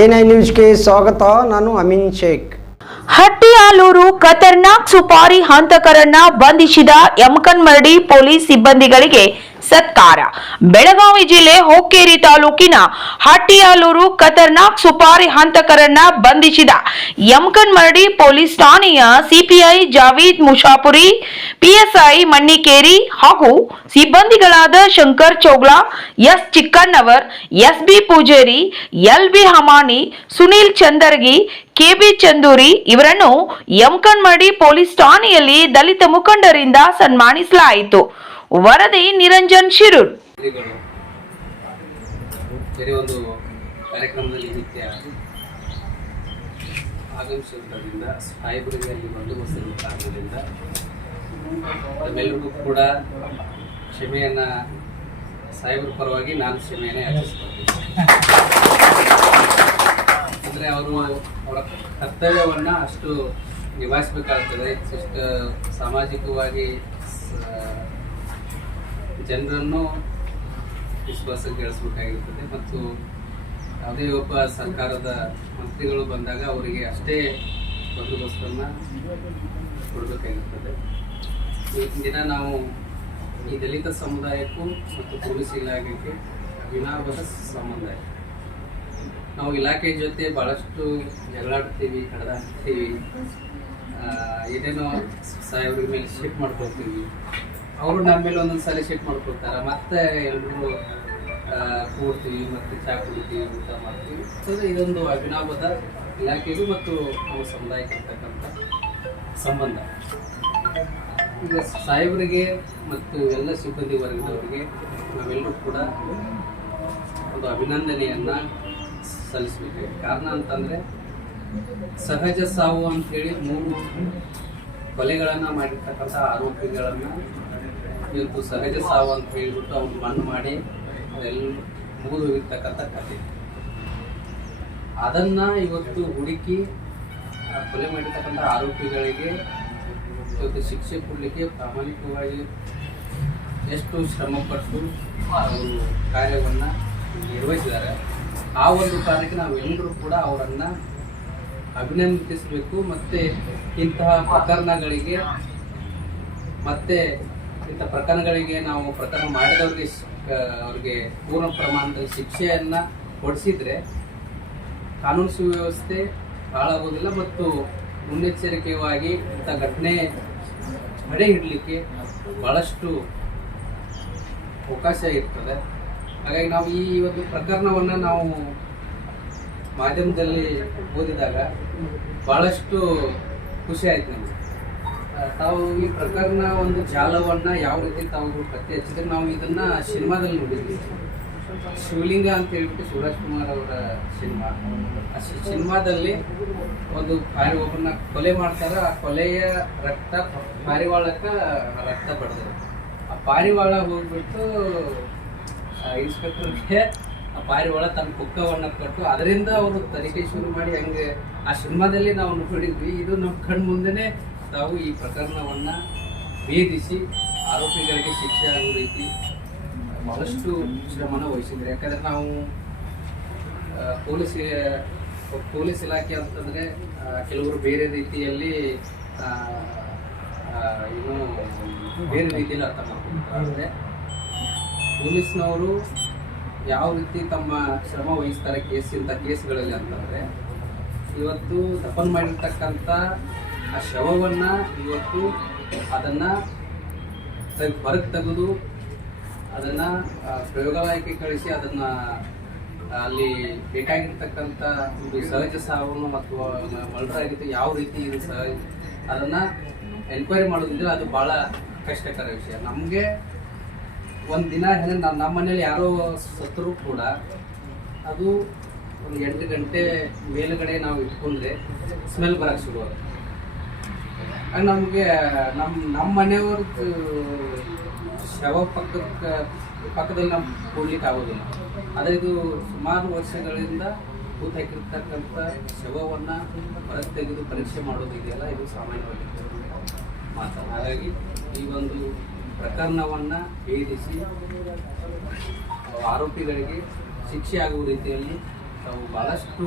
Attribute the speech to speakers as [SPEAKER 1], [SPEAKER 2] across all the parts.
[SPEAKER 1] N I ನ್ಯೂಸ್ಗೆ ಸ್ವಾಗತ, ನಾನು ಅಮಿನ್ ಶೇಖ್.
[SPEAKER 2] ಹಟ್ಟಿಯಾಲೂರು ಖತರ್ನಾಕ್ ಸುಪಾರಿ ಹಂತಕರನ್ನ ಬಂಧಿಸಿದ ಯಮಕನ್ಮರಡಿ ಪೊಲೀಸ್ ಸಿಬ್ಬಂದಿಗಳಿಗೆ ಸತ್ಕಾರ. ಬೆಳಗಾವಿ ಜಿಲ್ಲೆ ಹೊಕ್ಕೇರಿ ತಾಲೂಕಿನ ಹಟ್ಟಿಯಾಲೂರು ಖತರ್ನಾಕ್ ಸುಪಾರಿ ಹಂತಕರನ್ನ ಬಂಧಿಸಿದ ಯಮಕನ್ಮರಡಿ ಪೊಲೀಸ್ ಠಾಣೆಯ ಸಿಪಿಐ ಜಾವೀದ್ ಮುಷಾಪುರಿ ಪಿಎಸ್ಐ ಮಣ್ಣಿಕೇರಿ ಹಾಗೂ ಸಿಬ್ಬಂದಿಗಳಾದ Shankar Chougla, S Chikkannavar S B Pujeri L B Hamani Sunil Chandargi, KB Chanduri ಇವರನ್ನು ಯಮಕನ್ಮಡಿ ಪೊಲೀಸ್ ಠಾಣೆಯಲ್ಲಿ ದಲಿತ ಮುಖಂಡರಿಂದ ಸನ್ಮಾನಿಸಲಾಯಿತು. ವರದಿ ನಿರಂಜನ್ ಶಿರೂರ್.
[SPEAKER 3] ಬೇರೆ ಒಂದು ಕಾರ್ಯಕ್ರಮದಲ್ಲಿ ನಿತ್ಯ ಆಗಮಿಸಿರುವುದರಿಂದ ಸಾಹೇಬರಿಗೆ ಅಲ್ಲಿ ಬಂದೋಬಸ್ತ್ ಇರುವ ಕಾರಣದಿಂದ ನಮ್ಮೆಲ್ಲರಿಗೂ ಕೂಡ ಕ್ಷಮೆಯನ್ನ ಸಾಯಿಬ್ರ ಪರವಾಗಿ ನಾನು ಕ್ಷಮೆಯನ್ನೇ ಯಾಚಿಸ್ಕೊಳ್ತೀನಿ. ಅಂದರೆ ಅವರು ಅವರ ಕರ್ತವ್ಯವನ್ನು ಅಷ್ಟು ನಿಭಾಯಿಸ್ಬೇಕಾಗ್ತದೆ. ಶಿಷ್ಟ ಸಾಮಾಜಿಕವಾಗಿ ಜನರನ್ನು ವಿಶ್ವಾಸಕ್ಕೆ ಇಳಿಸಬೇಕಾಗಿರ್ತದೆ ಮತ್ತು ಯಾವುದೇ ಒಬ್ಬ ಸರ್ಕಾರದ ಮಂತ್ರಿಗಳು ಬಂದಾಗ ಅವರಿಗೆ ಅಷ್ಟೇ ಬಂದೋಬಸ್ತನ್ನು ಕೊಡಬೇಕಾಗಿರ್ತದೆ. ಇವತ್ತಿನ ದಿನ ನಾವು ಈ ದಲಿತ ಸಮುದಾಯಕ್ಕೂ ಮತ್ತು ಪೊಲೀಸ್ ಇಲಾಖೆಗೆ ಅವಿನಾಭದ ಸಂಬಂಧ. ಇದೆ ನಾವು ಇಲಾಖೆ ಜೊತೆ ಭಾಳಷ್ಟು ಜಗಳಾಡ್ತೀವಿ, ಕಡದಾಡ್ತೀವಿ. ಏನೇನೋ ಸಾಹೇಬ್ರ ಮೇಲೆ ಶಿಫ್ಟ್ ಮಾಡ್ಕೊಳ್ತೀವಿ. ಅವರು ನಮ್ಮ ಮೇಲೆ ಒಂದೊಂದು ಸಲ ಶೆಟ್ ಮಾಡ್ಕೊಳ್ತಾರೆ ಮತ್ತೆ ಎಲ್ಲರೂ ಕೂಡ್ತೀವಿ ಮತ್ತೆ ಚಾ ಕುಡಿತೀವಿ, ಊಟ ಮಾಡ್ತೀವಿ. ಸೊ ಇದೊಂದು ಅಭಿನಾಭದ ಇಲಾಖೆಗೂ ಮತ್ತು ನಮ್ಮ ಸಮುದಾಯಕ್ಕೆ ಇರ್ತಕ್ಕಂಥ ಸಂಬಂಧ. ಈಗ ಸಾಹೇಬರಿಗೆ ಮತ್ತು ಎಲ್ಲ ಸಿಬ್ಬಂದಿ ವರ್ಗದವರಿಗೆ ನಾವೆಲ್ಲರೂ ಕೂಡ ಒಂದು ಅಭಿನಂದನೆಯನ್ನ ಸಲ್ಲಿಸಬೇಕು. ಕಾರಣ ಅಂತಂದ್ರೆ, ಸಹಜ ಸಾವು ಅಂತೇಳಿ ಮೂರು ಕೊಲೆಗಳನ್ನು ಮಾಡಿರ್ತಕ್ಕಂಥ ಆರೋಪಿಗಳನ್ನ ಇವತ್ತು ಸಹಜ ಸಾವು ಅಂತ ಹೇಳ್ಬಿಟ್ಟು ಅವ್ರು ಮಣ್ಣು ಮಾಡಿ ಅದೆಲ್ಲ ಮುಗಿದು ಹೋಗಿರ್ತಕ್ಕಂಥ ಕಥೆ. ಅದನ್ನ ಇವತ್ತು ಹುಡುಕಿ ಕೊಲೆ ಮಾಡಿರ್ತಕ್ಕಂಥ ಆರೋಪಿಗಳಿಗೆ ಇವತ್ತು ಶಿಕ್ಷೆ ಕೊಡಲಿಕ್ಕೆ ಪ್ರಾಮಾಣಿಕವಾಗಿ ಎಷ್ಟು ಶ್ರಮಪಟ್ಟು ಅವರು ಕಾರ್ಯವನ್ನು ನಿರ್ವಹಿಸಿದ್ದಾರೆ. ಆ ಒಂದು ಕಾರಣಕ್ಕೆ ನಾವೆಲ್ಲರೂ ಕೂಡ ಅವರನ್ನ ಅಭಿನಂದಿಸಬೇಕು. ಮತ್ತೆ ಇಂತಹ ಪ್ರಕರಣಗಳಿಗೆ ಮತ್ತೆ ಇಂಥ ಪ್ರಕರಣಗಳಿಗೆ ನಾವು ಪ್ರಕರಣ ಮಾಡಿದವ್ರಿಗೆ ಅವ್ರಿಗೆ ಪೂರ್ಣ ಪ್ರಮಾಣದಲ್ಲಿ ಶಿಕ್ಷೆಯನ್ನು ಕೊಡಿಸಿದ್ರೆ ಕಾನೂನು ಸುವ್ಯವಸ್ಥೆ ಹಾಳಾಗೋದಿಲ್ಲ ಮತ್ತು ಮುನ್ನೆಚ್ಚರಿಕೆಯಾಗಿ ಇಂಥ ಘಟನೆ ತಡೆ ಹಿಡಲಿಕ್ಕೆ ಭಾಳಷ್ಟು ಅವಕಾಶ ಇರ್ತದೆ. ಹಾಗಾಗಿ ನಾವು ಈ ಒಂದು ಪ್ರಕರಣವನ್ನು ನಾವು ಮಾಧ್ಯಮದಲ್ಲಿ ಓದಿದಾಗ ಭಾಳಷ್ಟು ಖುಷಿ ಆಯ್ತು ನಮಗೆ. ತಾವು ಈ ಪ್ರಕರಣ ಒಂದು ಜಾಲವನ್ನ ಯಾವ ರೀತಿ ತಾವು ಪತ್ತೆ ಹಚ್ಚಿದ್ರೆ ನಾವು ಇದನ್ನ ಸಿನಿಮಾದಲ್ಲಿ ನೋಡಿದ್ವಿ. ಶಿವಲಿಂಗ ಅಂತ ಹೇಳ್ಬಿಟ್ಟು ಶಿವರಾಜ್ ಕುಮಾರ್ ಅವರ ಸಿನಿಮಾ. ಆ ಸಿನಿಮಾದಲ್ಲಿ ಒಂದು ಪಾರಿ ಒಬ್ಬನ ಕೊಲೆ ಮಾಡ್ತಾರ. ಆ ಕೊಲೆಯ ರಕ್ತ ಪಾರಿವಾಳಕ್ಕೆ ರಕ್ತ ಬಡ್ದರು. ಆ ಪಾರಿವಾಳ ಹೋಗ್ಬಿಟ್ಟು ಇನ್ಸ್ಪೆಕ್ಟರ್ಗೆ ಆ ಪಾರಿವಾಳ ತನ್ನ ಪುಕ್ಕವನ್ನ ಕೊಟ್ಟು ಅದರಿಂದ ಅವರು ತನಿಖೆ ಶುರು ಮಾಡಿ ಹಂಗೆ ಆ ಸಿನಿಮಾದಲ್ಲಿ ನಾವು ನೋಡಿದ್ವಿ. ಇದು ನಮ್ಮ ಕಣ್ಣ ಮುಂದೆನೆ ತಾವು ಈ ಪ್ರಕರಣವನ್ನ ಭೇದಿಸಿ ಆರೋಪಿಗಳಿಗೆ ಶಿಕ್ಷೆ ಆಗುವ ರೀತಿ ಬಹಳಷ್ಟು ಶ್ರಮನ ವಹಿಸಿದ್ರು. ಯಾಕಂದರೆ ನಾವು ಪೊಲೀಸ್ ಪೊಲೀಸ್ ಇಲಾಖೆ ಅಂತಂದರೆ ಕೆಲವರು ಬೇರೆ ರೀತಿಯಲ್ಲಿ ಏನು, ಬೇರೆ ರೀತಿಯಲ್ಲಿ ಅರ್ಥ ಮಾಡ್ಕೊಳ್ತಾರೆ. ಪೊಲೀಸ್ನವರು ಯಾವ ರೀತಿ ತಮ್ಮ ಶ್ರಮ ವಹಿಸ್ತಾರೆ ಕೇಸ್ ಇಂಥ ಕೇಸ್ಗಳಲ್ಲಿ ಅಂತಂದರೆ, ಇವತ್ತು ದಫನ್ ಮಾಡಿರ್ತಕ್ಕಂಥ ಆ ಶವವನ್ನ ಇವತ್ತು ಅದನ್ನ ಹೊರಗೆ ತೆಗೆದು ಅದನ್ನ ಪ್ರಯೋಗಾಲಯಕ್ಕೆ ಕಳಿಸಿ ಅದನ್ನ ಅಲ್ಲಿ ಬೇಕಾಗಿರ್ತಕ್ಕಂಥ ಒಂದು ಸಹಜ ಸಾವನ್ನು ಮತ್ತು ಮರ್ಡರ್ ಆಗಿತ್ತು ಯಾವ ರೀತಿ ಇದು ಸಹಜ ಅದನ್ನ ಎನ್ಕ್ವೈರಿ ಮಾಡೋದಿದ್ರೆ ಅದು ಬಹಳ ಕಷ್ಟಕರ ವಿಷಯ. ನಮಗೆ ಒಂದು ದಿನ ಹೆಂಗೆ ನಮ್ಮ ಮನೇಲಿ ಯಾರೋ ಸತ್ತರೂ ಕೂಡ ಅದು ಒಂದು ಎಂಟು ಗಂಟೆ ಮೇಲುಗಡೆ ನಾವು ಇಟ್ಕೊಂಡ್ರೆ ಸ್ಮೆಲ್ ಬರೋಕ್ಕೆ ಶುರು ಆಗುತ್ತೆ ಆಗ ನಮಗೆ ನಮ್ಮ ನಮ್ಮ ಮನೆಯವ್ರದ್ದು ಶವ ಪಕ್ಕ ಪಕ್ಕದಲ್ಲಿ ನಾವು ಕೂಡಲಿಕ್ಕೆ ಆಗೋದಿಲ್ಲ. ಆದರೆ ಇದು ಸುಮಾರು ವರ್ಷಗಳಿಂದ ಭೂತ ಹಾಕಿರ್ತಕ್ಕಂಥ ಶವವನ್ನು ಹೊರಗೆ ತೆಗೆದು ಪರೀಕ್ಷೆ ಮಾಡೋದಿದೆಯಲ್ಲ ಇದು ಸಾಮಾನ್ಯವಾಗಿ ಮಾತು ಹಾಗಾಗಿ ಈ ಒಂದು ಪ್ರಕರಣವನ್ನು ಭೇದಿಸಿ, ಆರೋಪಿಗಳಿಗೆ ಶಿಕ್ಷೆ ಆಗುವ ರೀತಿಯಲ್ಲಿ ತಾವು ಭಾಳಷ್ಟು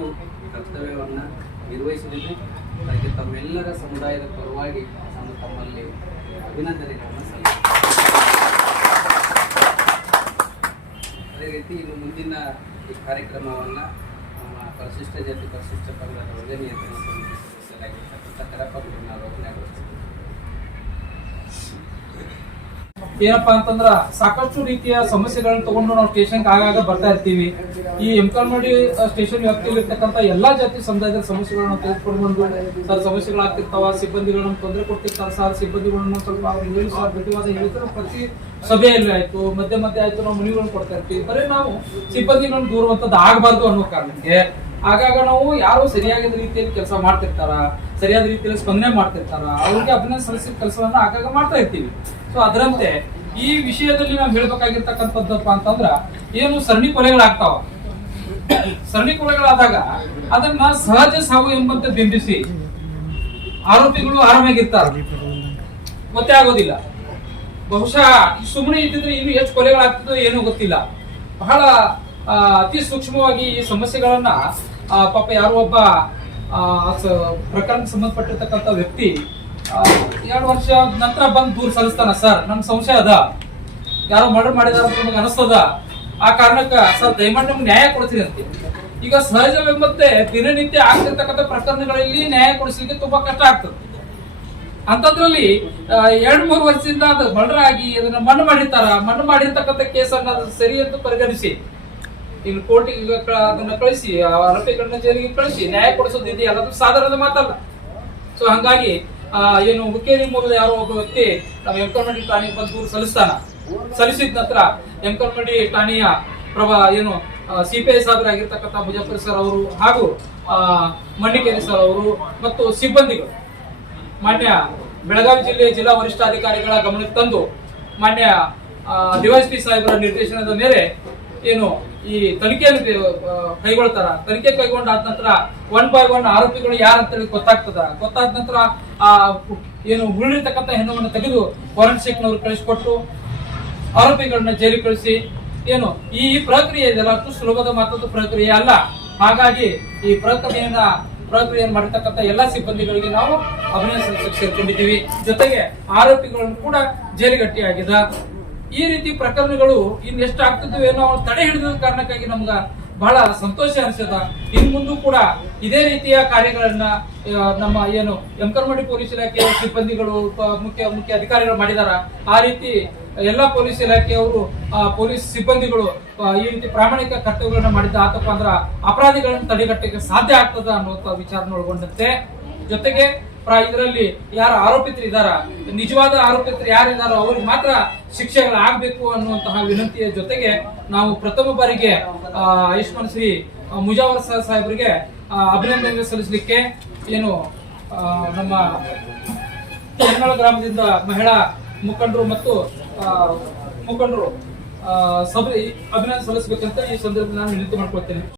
[SPEAKER 3] ಕರ್ತವ್ಯವನ್ನು ನಿರ್ವಹಿಸಿದ್ದೀರಿ ಅದಕ್ಕೆ ತಮ್ಮೆಲ್ಲರ ಸಮುದಾಯದ ಪರವಾಗಿ ನಾನು ತಮ್ಮಲ್ಲಿ ಅಭಿನಂದನೆಗಳನ್ನು ಸಲ್ಲಿಸುತ್ತೇನೆ. ಅದೇ ರೀತಿ ಇನ್ನು ಮುಂದಿನ ಈ ಕಾರ್ಯಕ್ರಮವನ್ನು ನಮ್ಮ ಪರಿಶಿಷ್ಟ ಜಾತಿ ಪರಿಶಿಷ್ಟ ಪಂಗಡದ ಯೋಜನೆಯ ನಿಯಂತ್ರಣ ಸಮಿತಿ ಸದಸ್ಯರಾಗಿರ್ತಕ್ಕಂಥ ನೆರವೇರಿಸಿದ್ದಾರೆ
[SPEAKER 4] ಏನಪ್ಪಾ ಅಂತಂದ್ರ ಸಾಕಷ್ಟು ರೀತಿಯ ಸಮಸ್ಯೆಗಳನ್ನ ತಗೊಂಡು ನಾವು ಸ್ಟೇಷನ್ ಆಗಾಗ ಬರ್ತಾ ಇರ್ತೀವಿ. ಈ ಎಂಕಲ್ಮಡಿ ಸ್ಟೇಷನ್ ವ್ಯಾಪ್ತಿಯಲ್ಲಿರ್ತಕ್ಕಂಥ ಎಲ್ಲಾ ಜಾತಿ ಸಮುದಾಯದ ಸಮಸ್ಯೆಗಳನ್ನ ತೆಗೆದುಕೊಂಡು ಬಂದು, ಸರ್ ಸಮಸ್ಯೆಗಳಾಗ್ತಿರ್ತಾವ ಸಿಬ್ಬಂದಿಗಳನ್ನ ತೊಂದರೆ ಕೊಡ್ತಿರ್ತಾರೆ ಸರ್, ಸಿಬ್ಬಂದಿಗಳನ್ನ ಸ್ವಲ್ಪ ಹೇಳಿ ಸರ್ ಪ್ರತಿವಾದ ಹೇಳಿದ್ರೆ ಪ್ರತಿ ಸಭೆಯಲ್ಲಿ ಆಯ್ತು, ಮಧ್ಯೆ ಮಧ್ಯೆ ಆಯ್ತು, ನಾವು ಮನೆಗಳನ್ನ ಕೊಡ್ತಾ ಇರ್ತೀವಿ. ಬರೀ ನಾವು ಸಿಬ್ಬಂದಿಗಳನ್ನ ದೂರುವಂತದ್ದು ಆಗಬಾರ್ದು ಅನ್ನೋ ಕಾರಣಕ್ಕೆ ಆಗಾಗ ನಾವು ಯಾರು ಸರಿಯಾದ ರೀತಿಯಲ್ಲಿ ಕೆಲಸ ಮಾಡ್ತಿರ್ತಾರ, ಸರಿಯಾದ ರೀತಿಯಲ್ಲಿ ಸ್ಪಂದನೆ ಮಾಡ್ತಿರ್ತಾರ, ಅವ್ರಿಗೆ ಅಭಿನಂದನೆ ಸಲ್ಲಿಸಿದ ಕೆಲಸವನ್ನ ಆಗಾಗ ಮಾಡ್ತಾ ಇರ್ತೀವಿ. ಸೊ ಅದರಂತೆ ಈ ವಿಷಯದಲ್ಲಿ ನಾವು ಹೇಳ್ಬೇಕಾಗಿರ್ತಕ್ಕಂಥದ್ದಪ್ಪ ಅಂತಂದ್ರ ಏನು ಸರಣಿ ಕೊಲೆಗಳಾಗ್ತಾವ. ಸರಣಿ ಕೊಲೆಗಳಾದಾಗ ಅದನ್ನ ಸಹಜ ಸಾವು ಎಂಬಂತೆ ಬಿಂಬಿಸಿ ಆರೋಪಿಗಳು ಆರಾಮಾಗಿರ್ತಾರ. ಗೊತ್ತೇ ಆಗೋದಿಲ್ಲ. ಬಹುಶಃ ಸುಮ್ಮನೆ ಇದ್ದಿದ್ರೆ ಇನ್ನು ಎಷ್ಟು ಕೊಲೆಗಳಾಗ್ತದೋ ಏನೋ ಗೊತ್ತಿಲ್ಲ. ಬಹಳ ಅತಿ ಸೂಕ್ಷ್ಮವಾಗಿ ಈ ಸಮಸ್ಯೆಗಳನ್ನ ಪಾಪ ಯಾರೋ ಒಬ್ಬ ಪ್ರಕರಣಕ್ಕೆ ಸಂಬಂಧಪಟ್ಟಿರ್ತಕ್ಕಂಥ ವ್ಯಕ್ತಿ ಎರಡು ವರ್ಷ ನಂತರ ಬಂದು ದೂರ ಸಲ್ಲಿಸ್ತಾನ, ಸರ್ ನನ್ ಸಂಶಯ ಅದ. ಯಾರೋ ಮರ್ಡರ್ ಮಾಡಿದಾರ ಅಂತ ನಮಗೆ ಅನಿಸ್ತದ. ಆ ಕಾರಣಕ್ಕ, ಸರ್, ದಯಮಾಡಿ ನಮ್ಗೆ ನ್ಯಾಯ ಕೊಡ್ತೀನಿ ಅಂತ. ಈಗ ಸಹಜವೆಂಬಂತೆ ದಿನನಿತ್ಯ ಆಗ್ತಿರ್ತಕ್ಕಂಥ ಪ್ರಕರಣಗಳಲ್ಲಿ ನ್ಯಾಯ ಕೊಡಿಸ್ಲಿಕ್ಕೆ ತುಂಬಾ ಕಷ್ಟ ಆಗ್ತದೆ. ಅಂತದ್ರಲ್ಲಿ ಎರಡ್ ಮೂರು ವರ್ಷದಿಂದ ಅದು ಮರ್ಡರ್ ಅದನ್ನ ಮಣ್ಣು ಮಾಡಿರ್ತಾರ. ಮಣ್ಣು ಮಾಡಿರ್ತಕ್ಕಂಥ ಕೇಸನ್ನ ಅದು ಸರಿ ಅಂತ ಪರಿಗಣಿಸಿ ಈಗ ಕೋರ್ಟಿಗೆ ಅದನ್ನ ಕಳಿಸಿ ಆರೋಪಿಗಳನ್ನ ಜೈಲಿಗೆ ಕಳಿಸಿ ನ್ಯಾಯ ಕೊಡಿಸೋದು ಇದೆಯಲ್ಲ ಅದು ಸಾಧಾರಣ ಮಾತಲ್ಲ. ಸೊ ಹಂಗಾಗಿ ಏನು ಹುಕ್ಕೇರಿ ಮೂಲದ ಯಾರೋ ಒಬ್ಬ ವ್ಯಕ್ತಿ ನಮ್ಮ ಎಂಕಲ್ಮಡಿ ಠಾಣೆಗೆ ಬಂದು ದೂರು ಸಲ್ಲಿಸ್ತಾನ. ಸಲ್ಲಿಸಿದ ನಂತರ ಎಂಕಲ್ಮಡಿ ಠಾಣೆಯ ಪ್ರಭಾ ಏನು C P I Muzaffar sir ಅವರು ಹಾಗೂ ಆ, ಮಣ್ಣಿಕೇರಿ ಸರ್ ಅವರು ಮತ್ತು ಸಿಬ್ಬಂದಿಗಳು ಮಾನ್ಯ ಬೆಳಗಾವಿ ಜಿಲ್ಲೆಯ ಜಿಲ್ಲಾ ವರಿಷ್ಠಾಧಿಕಾರಿಗಳ ಗಮನಕ್ಕೆ ತಂದು ಮಾನ್ಯ ಡಿವೈಎಸ್ಪಿ ಸಾಹೇಬರ ನಿರ್ದೇಶನದ ಮೇಲೆ ಏನು ಈ ತನಿಖೆಯಲ್ಲಿ ಕೈಗೊಳ್ತಾರ? ತನಿಖೆ ಕೈಗೊಂಡಾದ ನಂತರ ಒನ್ ಬೈ ಒನ್ ಆರೋಪಿಗಳು ಯಾರು ಅಂತೇಳಿ ಗೊತ್ತಾಗ್ತದ? ಗೊತ್ತಾದ ನಂತರ, ಆ, ಏನು ಉಳಿರ್ತಕ್ಕಂಥ ಹೆಣ್ಣುವನ್ನು ತೆಗೆದು ಫಾರೆನ್ಸಿಕ್ನವ್ರು ಕಳಿಸಿಕೊಟ್ಟು ಆರೋಪಿಗಳನ್ನ ಜೈಲಿಗೆ ಕಳಿಸಿ, ಏನು, ಈ ಪ್ರಕ್ರಿಯೆ ಇದೆಲ್ಲ ಸುಲಭದ ಮತ್ತೊಂದು ಪ್ರಕ್ರಿಯೆ ಅಲ್ಲ. ಹಾಗಾಗಿ ಈ ಪ್ರಕ್ರಿಯೆಯನ್ನ ಪ್ರಕ್ರಿಯೆ ಮಾಡಿರ್ತಕ್ಕಂಥ ಎಲ್ಲಾ ಸಿಬ್ಬಂದಿಗಳಿಗೆ ನಾವು ಸಲ್ಲಿಸಕ್ಕೆ ಸೇರ್ಕೊಂಡಿದ್ದೀವಿ. ಜೊತೆಗೆ ಆರೋಪಿಗಳನ್ನು ಕೂಡ ಜೈಲಿಗಟ್ಟಿ ಆಗಿದೆ ಈ ರೀತಿ ಪ್ರಕರಣಗಳು ಇನ್ ಎಷ್ಟು ಆಗ್ತಿದ್ವು ಏನೋ ತಡೆ ಹಿಡಿದ ಕಾರಣಕ್ಕಾಗಿ ನಮ್ಗ ಬಹಳ ಸಂತೋಷ ಅನಿಸದ. ಇನ್ ಮುಂದೂ ಕೂಡ ಇದೇ ರೀತಿಯ ಕಾರ್ಯಗಳನ್ನ ನಮ್ಮ ಏನು ಎಂಕರ್ಮಡಿ ಪೊಲೀಸ್ ಇಲಾಖೆಯ ಸಿಬ್ಬಂದಿಗಳು ಮುಖ್ಯ ಮುಖ್ಯ ಅಧಿಕಾರಿಗಳು ಮಾಡಿದಾರ. ಆ ರೀತಿ ಎಲ್ಲಾ ಪೊಲೀಸ್ ಇಲಾಖೆಯವರು ಪೊಲೀಸ್ ಸಿಬ್ಬಂದಿಗಳು ಈ ರೀತಿ ಪ್ರಾಮಾಣಿಕ ಕರ್ತವ್ಯಗಳನ್ನ ಮಾಡಿದ್ದ ಆತಪ್ಪ ಅಂದ್ರ ಅಪರಾಧಿಗಳನ್ನ ತಡೆಗಟ್ಟಕ್ಕೆ ಸಾಧ್ಯ ಆಗ್ತದ ಅನ್ನುವಂತ ವಿಚಾರನ ಒಳಗೊಂಡಂತೆ. ಜೊತೆಗೆ ಇದರಲ್ಲಿ ಯಾರು ಆರೋಪಿತರಿದ್ದಾರ? ನಿಜವಾದ ಆರೋಪಿತರು ಯಾರಿದ್ದಾರೋ ಅವ್ರಿಗೆ ಮಾತ್ರ ಶಿಕ್ಷೆಗಳಾಗಬೇಕು ಅನ್ನುವಂತಹ ವಿನಂತಿಯ ಜೊತೆಗೆ ನಾವು ಪ್ರಥಮ ಬಾರಿಗೆ ಆಯುಷ್ಮಾನ್ ಶ್ರೀ ಮುಜಾವರ್ ಸಾಹೇಬರಿಗೆ ಅಭಿನಂದನೆ ಸಲ್ಲಿಸಲಿಕ್ಕೆ ಏನು ನಮ್ಮ ಹೆಣ್ಣಳ ಗ್ರಾಮದಿಂದ ಮಹಿಳಾ ಮುಖಂಡರು ಮತ್ತು ಮುಖಂಡರು ಸಭೆ, ಅಭಿನಂದನೆ ಸಲ್ಲಿಸಬೇಕಂತ ಈ ಸಂದರ್ಭದಲ್ಲಿ ನಾನು ವಿನಂತಿ ಮಾಡ್ಕೊಳ್ತೇನೆ.